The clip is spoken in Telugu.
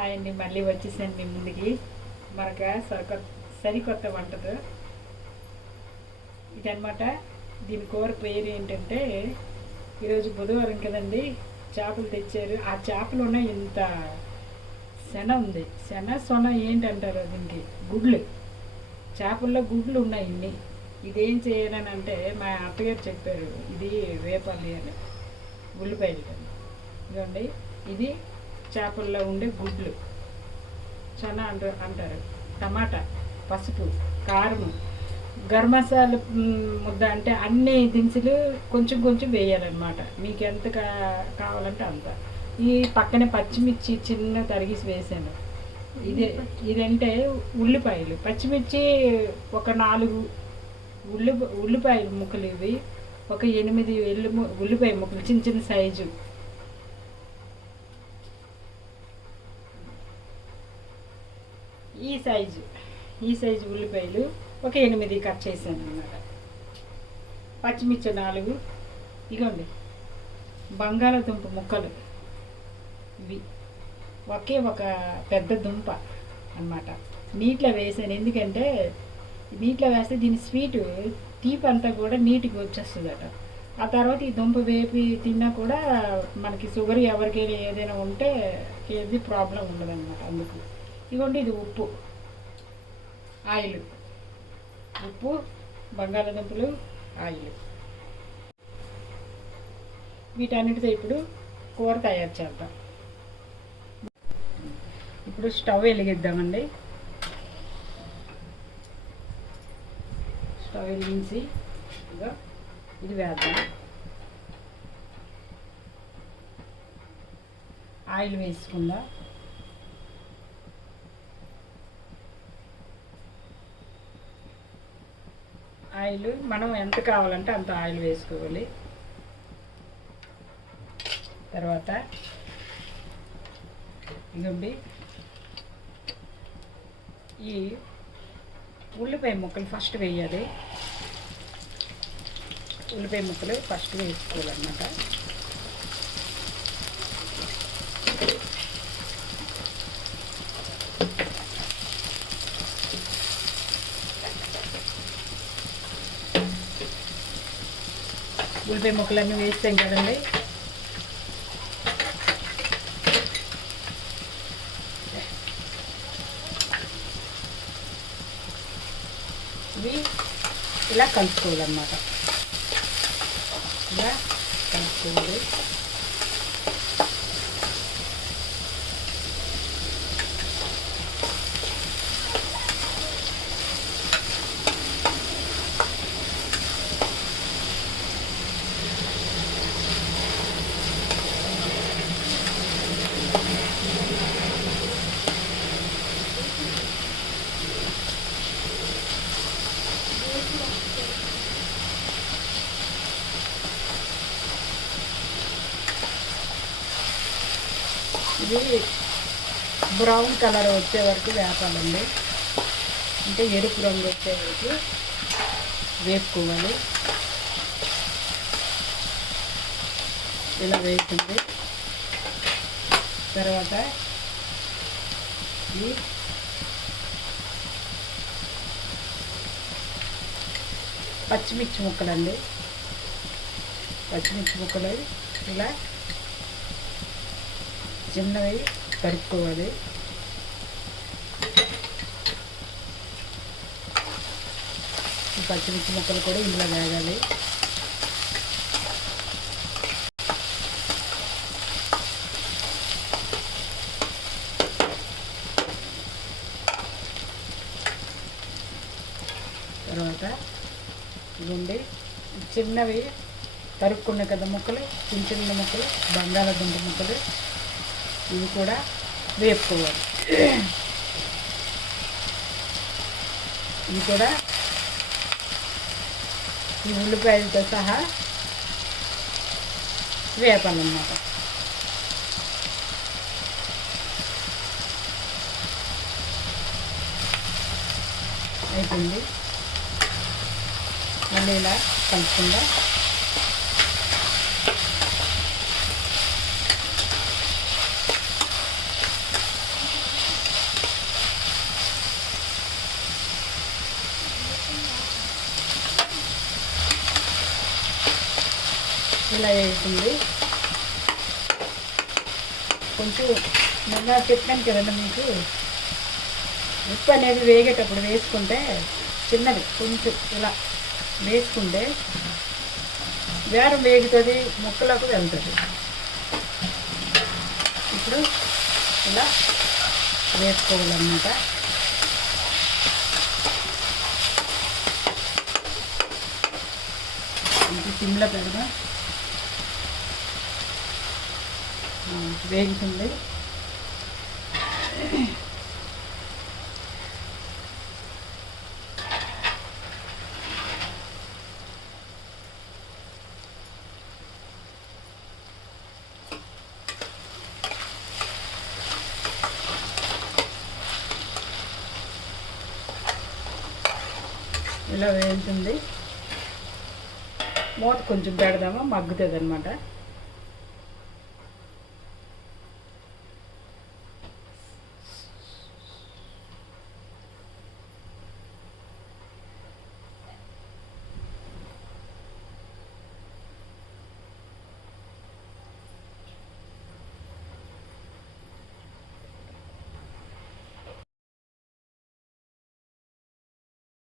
హాయ్ అండి, మళ్ళీ వచ్చేసాను మీ ముందుకి మరొక సరికొత్త వంటతో. ఇదనమాట. దీని కూర పేరు ఏంటంటే, ఈరోజు బుధవారం కదండి, చేపలు తెచ్చారు. ఆ చేపలు ఉన్నాయి, ఇంత శన ఉంది. సొన ఏంటంటారు దీనికి? గుడ్లు. చేపల్లో గుడ్లు ఉన్నాయి ఇన్ని. ఇదేం చేయాలని అంటే మా అత్తగారు చెప్పారు, ఇది వేపాలి అని. ఉల్లిపాయలు ఇదండి, ఇది చేపల్లో ఉండే గుడ్లు చనా అంటారు. టమాటా, పసుపు, కారం, గరం మసాలా ముద్ద, అంటే అన్ని దినుసులు కొంచెం కొంచెం వేయాలన్నమాట. మీకు ఎంత కావాలంటే అంత. ఈ పక్కనే పచ్చిమిర్చి చిన్న తరిగేసి వేసాను. ఇదంటే ఉల్లిపాయలు, పచ్చిమిర్చి ఒక 4 ఉల్లిపాయల ముక్కలు, ఇవి ఒక 8 ఉల్లిపాయ ముక్కలు చిన్న చిన్న సైజు. ఈ సైజు ఉల్లిపాయలు ఒక 8 కట్ చేశాను అన్నమాట. పచ్చిమిర్చి 4. ఇగోండి బంగాళాదుంప ముక్కలు, ఇవి ఒకే ఒక పెద్ద దుంప అన్నమాట. నీటిలో వేసాను, ఎందుకంటే నీటిలో వేస్తే దీని స్వీటు తీపి అంతా కూడా నీటికి వచ్చేస్తుందట. ఆ తర్వాత ఈ దుంప వేపి తిన్నా కూడా మనకి షుగర్ ఎవరికైనా ఏదైనా ఉంటే ఏది ప్రాబ్లం ఉండదన్నమాట. అందుకు ఇదిగోండి, ఇది ఉప్పు, ఆయిల్, ఉప్పు, బంగాళాదుంపలు, ఆయిల్. వీటన్నిటితో ఇప్పుడు కూర తయారు చేద్దాం. ఇప్పుడు స్టవ్ వెలిగిద్దామండి. స్టవ్ వెలిగించి ఇది వేద్దాం. ఆయిల్ వేసుకుందాం. ఆయిల్ మనం ఎంత కావాలంటే అంత ఆయిల్ వేసుకోవాలి. తర్వాత ఇదండి, ఈ ఉల్లిపాయ ముక్కలు ఫస్ట్ వేయాలి. ఉల్లిపాయ ముక్కలు ఫస్ట్ వేసుకోవాలన్నమాట. ఉల్లిపాయ ముక్కలన్నీ వేస్తాం కదండి. ఇవి ఇలా కలుపుకోవాలన్నమాట. ఇలా కలుపుకోవాలి. ఇది బ్రౌన్ కలర్ వచ్చే వరకు వేపాలండి, అంటే ఎరుపు రంగు వచ్చే వరకు వేపుకోవాలి. ఇలా వేస్తుంది. తర్వాత ఈ పచ్చిమిర్చి ముక్కలండి, పచ్చిమిర్చి ముక్కలు ఇలా చిన్నవి కలుపుకోవాలి. ఈ పచ్చిమిర్చి ముక్కలు కూడా ఇందులో వేగాలి. తర్వాత ఇవ్వండి, చిన్నవి తరుక్కున్న కదా ముక్కలు, చిన్న చిన్న ముక్కలు బంగాళాదుంప ముక్కలు, ఇవి కూడా వేపుకోవాలి. ఇవి కూడా ఈ ఉల్లిపాయలతో సహా వేపాలన్నమాట. అయిపోయింది. మళ్ళీ ఇలా కలుపుకుందాం. ఇలా అవుతుంది. కొంచెం నిన్న చెప్పాను కదండి మీకు, ఉప్పు అనేది వేగేటప్పుడు వేసుకుంటే చిన్నది కొంచెం ఇలా వేసుకుంటే వేరం వేగుతుంది, ముక్కలకు వెళ్తుంది. ఇప్పుడు ఇలా వేసుకోవాలన్నమాట. ఇది సిమ్లో పెడదాం. వేగుతుంది. ఇలా వేగుతుంది. మూత కొంచెం పెడదామా, మగ్గుతుంది అనమాట.